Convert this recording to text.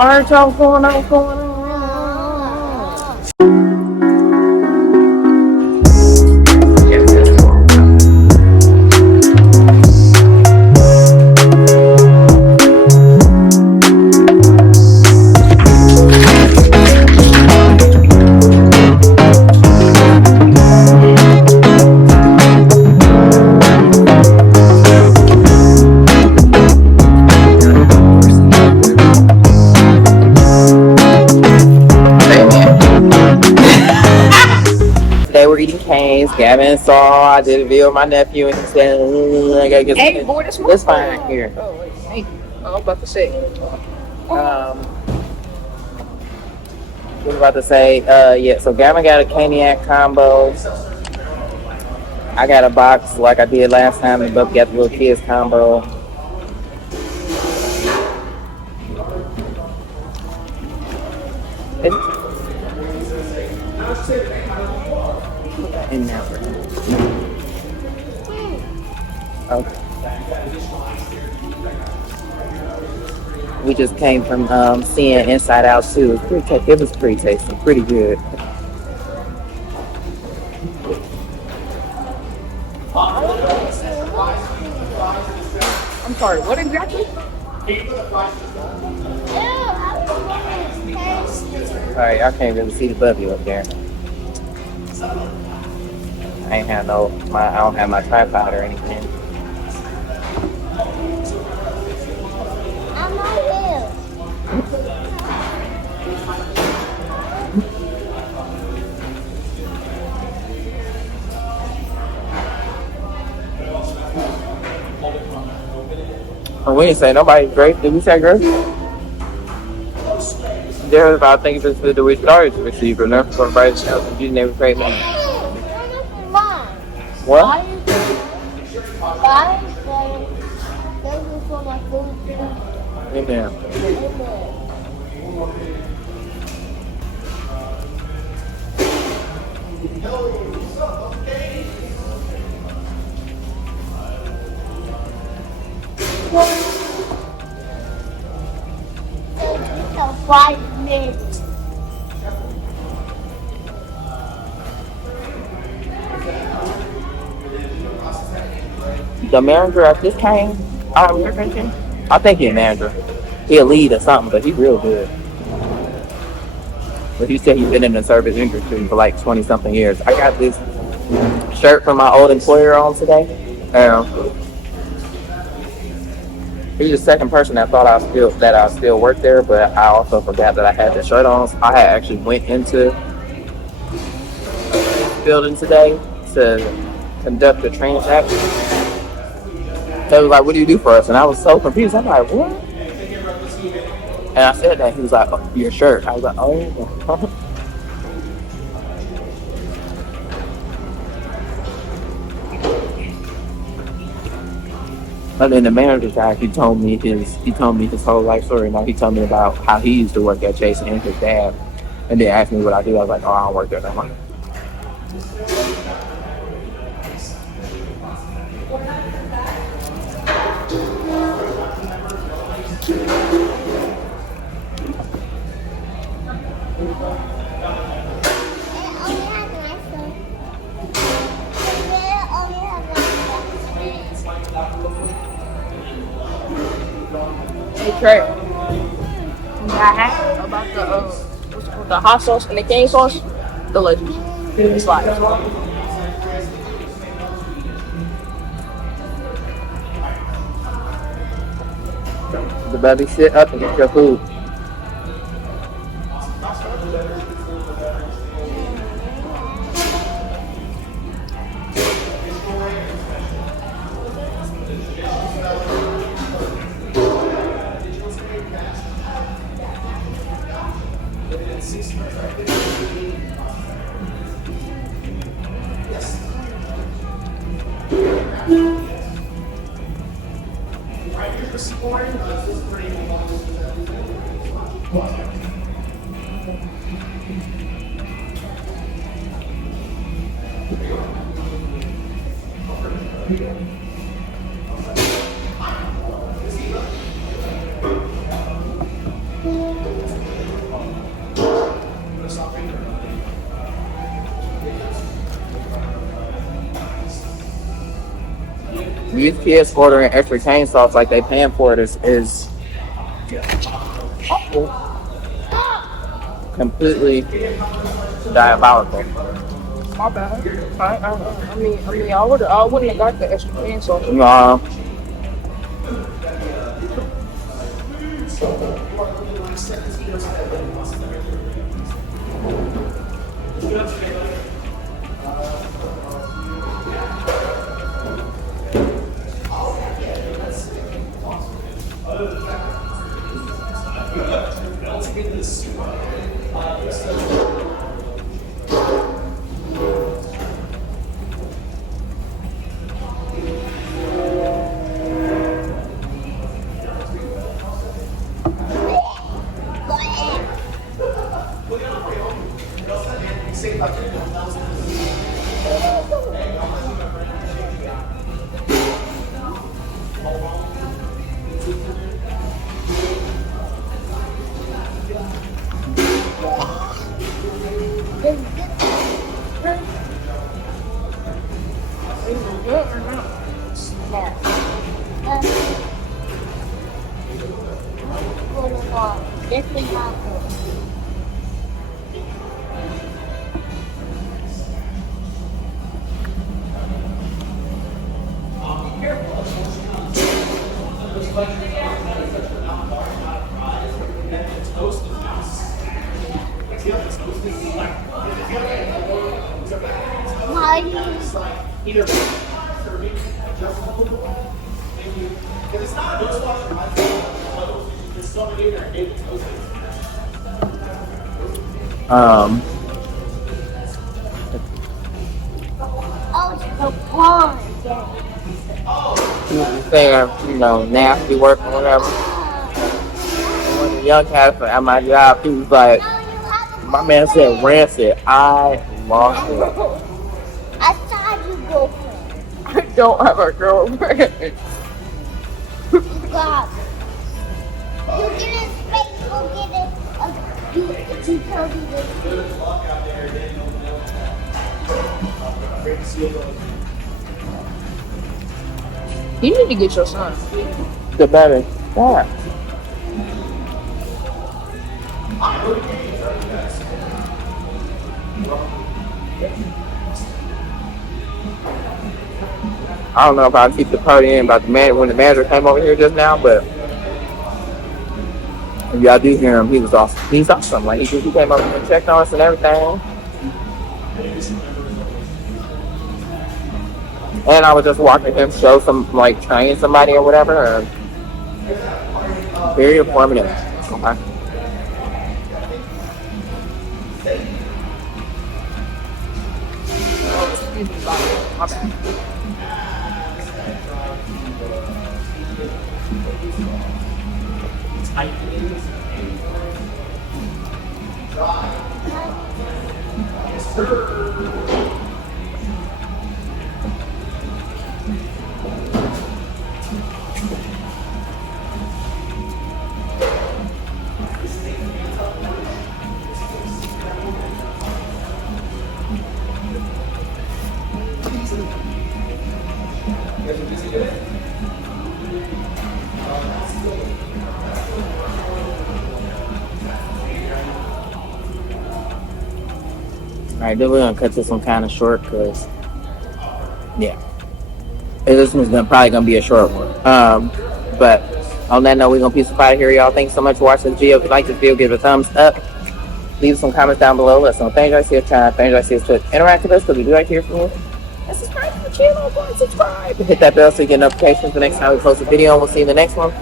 Alright, y'all, what's going on? What's going on? Today we're eating canes. Gavin saw I did a video with my nephew and he said, I gotta get Hey, boy, this It's fine here. Oh, wait, thank you. I was about to say. What was I about to say? Yeah, so Gavin got a Caniac combo. I got a box like I did last time and both got the little kids combo. In there. Okay. We just came from seeing Inside Out 2. It was pretty tasty, pretty good. I'm sorry, what exactly? Alright, I can't really see the bubby up there. I don't have my tripod or anything. I'm not here. Oh, we didn't say nobody grape. Did we say grape? There was about thinking this is the we started to receive, but never for everybody's house and you never paid money. What? Why is this is for my food? Amen. It's a 5 minutes. The manager at this time, I think he's a manager. He'll lead or something, but he's real good. But he said he's been in the service industry for like 20 something years. I got this shirt from my old employer on today. He's the second person that thought I still worked there, but I also forgot that I had the shirt on. I had actually went into the building today to conduct a transaction. They was like, "What do you do for us?" And I was so confused. I'm like, "What?" And I said that. He was like, "Oh, your shirt." I was like, "Oh." But then the manager guy, he told me his whole life story. Now he told me about how he used to work at Chase and his dad, and then asked me what I do. I was like, "Oh, I don't work there no more." Hey, Trey. That hat about what's it called, the hot sauce and the cane sauce? Delicious. It's like, The baby, sit up and get your food. these kids ordering extra cane sauce like they paying for it is completely diabolical. My bad. I mean, I wouldn't have got the extra cane sauce. Nah. Saying, you know, nasty work or whatever. And when the young cats at my job, he was like, my man said rancid. I lost it. I saw you girlfriend. I don't have a girlfriend. You got it. You get in space, go get it. You tell me this. You need to get your son. The baby. Yeah. I don't know if I'll keep the party in about the man when the manager came over here just now, but if y'all do hear him, he was awesome. He's awesome. Like he came over and checked on us and everything. And I was just watching him show some, like, train somebody or whatever. And very informative. Okay. My bad. Alright, then we're gonna cut this one kind of short because, yeah, this one's probably gonna be a short one. But on that note, we're gonna peace out of here, y'all. Thanks so much for watching the video. If you like this video, give it a thumbs up. Leave some comments down below. Let us know things I see us trying, things I see us to interact with us, because we do like to hear from you. And subscribe to the channel, boys. Subscribe. Hit that bell so you get notifications the next time we post a video, and we'll see you in the next one.